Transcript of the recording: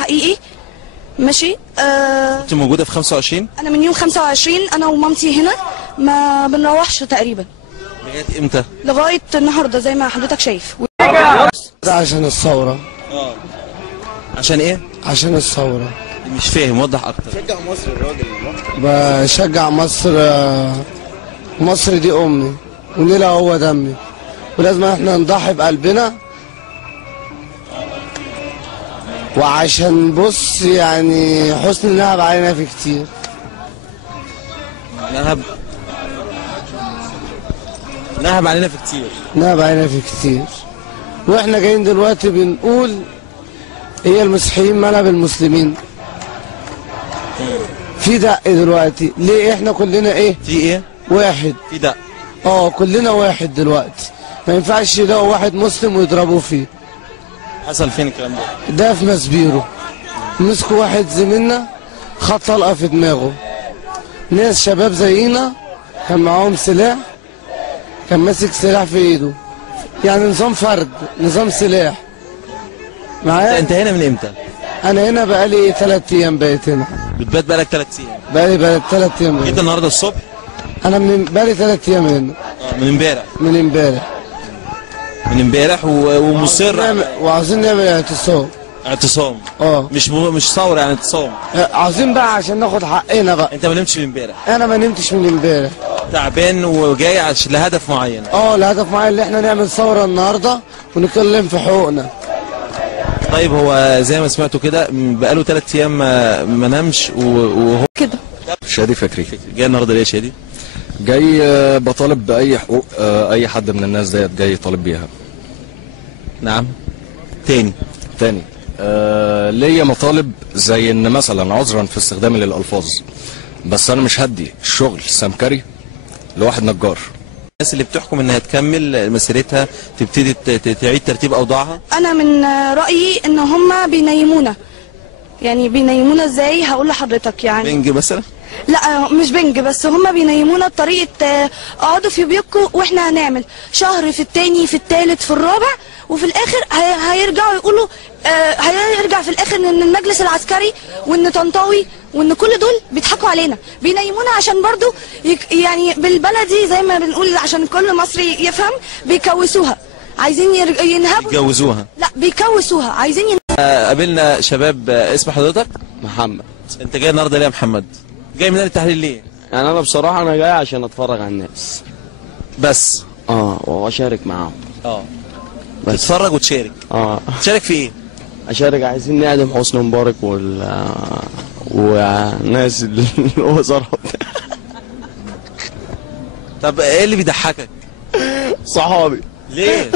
حقيقي. ماشي. كنت موجوده في 25؟ انا من يوم 25 انا ومامتي هنا، ما بنروحش تقريبا. لغايه امتى؟ لغايه النهارده زي ما حضرتك شايف. ده عشان الثوره. عشان ايه؟ عشان الثوره. مش فاهم، وضح اكتر. شجع مصر الراجل. بشجع مصر. مصر دي امي ونيلها هو دمي، ولازم احنا نضحي بقلبنا. وعشان بص يعني حسن النهب علينا في كتير. نهب علينا في كتير. نهب علينا في كتير. واحنا جايين دلوقتي بنقول هي المسيحيين مالها بالمسلمين؟ في دق دلوقتي ليه؟ احنا كلنا ايه؟ في ايه؟ واحد. في دق. كلنا واحد دلوقتي، ما ينفعش يلاقوا واحد مسلم ويضربوه فيه. حصل فين الكلام ده؟ ده في مسبيرو، مسكوا واحد زميلنا خد طلقه في دماغه. ناس شباب زينا كان معاهم سلاح، كان ماسك سلاح في ايده، يعني نظام فرد، نظام سلاح معايا. انت هنا من امتى؟ انا هنا بقالي 3 ايام بقيت هنا. بتبات بقالك 3 ايام؟ بقالي 3 ايام. جيت النهارده الصبح؟ انا بقالي 3 ايام هنا. من امبارح؟ من امبارح. من امبارح ومصر وعاوزين نعمل اعتصام. اعتصام؟ مش ثوره يعني، اعتصام. عاوزين بقى عشان ناخد حقنا بقى. انت ما نمتش من امبارح؟ انا ما نمتش من امبارح. تعبان وجاي عشان لهدف معين؟ لهدف معين، اللي احنا نعمل ثوره النهارده ونتكلم في حقوقنا. طيب هو زي ما سمعتوا كده بقاله 3 ايام ما نامش وهو كده. شادي فكري. جاي النهارده ليه يا شادي؟ جاي بطالب باي حقوق اي حد من الناس ديت جاي طالب بيها. نعم. تاني ليا مطالب زي ان مثلا عذرا في استخدامي للالفاظ، بس انا مش هدي الشغل سمكري لواحد نجار. الناس اللي بتحكم انها تكمل مسيرتها تبتدي تعيد ترتيب اوضاعها. انا من رايي ان هم بينيمونا. يعني بينيمونا ازاي؟ هقول لحضرتك. يعني بنج مثلا؟ لا مش بنج، بس هم بينيمونا بطريقه اقعدوا في بيوتكم واحنا هنعمل شهر، في التاني، في التالت، في الرابع، وفي الاخر هيرجعوا يقولوا هيرجع في الاخر ان المجلس العسكري وان طنطاوي وان كل دول بيضحكوا علينا، بينيمونا عشان برضو يعني بالبلدي زي ما بنقول عشان كل مصري يفهم، بيكوسوها. عايزين ينهبوا. بيجوزوها؟ لا بيكوسوها، عايزين قابلنا شباب. اسم حضرتك؟ محمد. انت جاي النهارده ليه يا محمد؟ جاي من التحرير ليه؟ يعني انا بصراحه انا جاي عشان اتفرج على الناس بس. واشارك معاهم. تتفرج وتشارك. تشارك في ايه؟ اشارك، عايزين نعدم حسني مبارك والناس الوزراء. طب ايه اللي بيضحكك؟ صحابي. ليه؟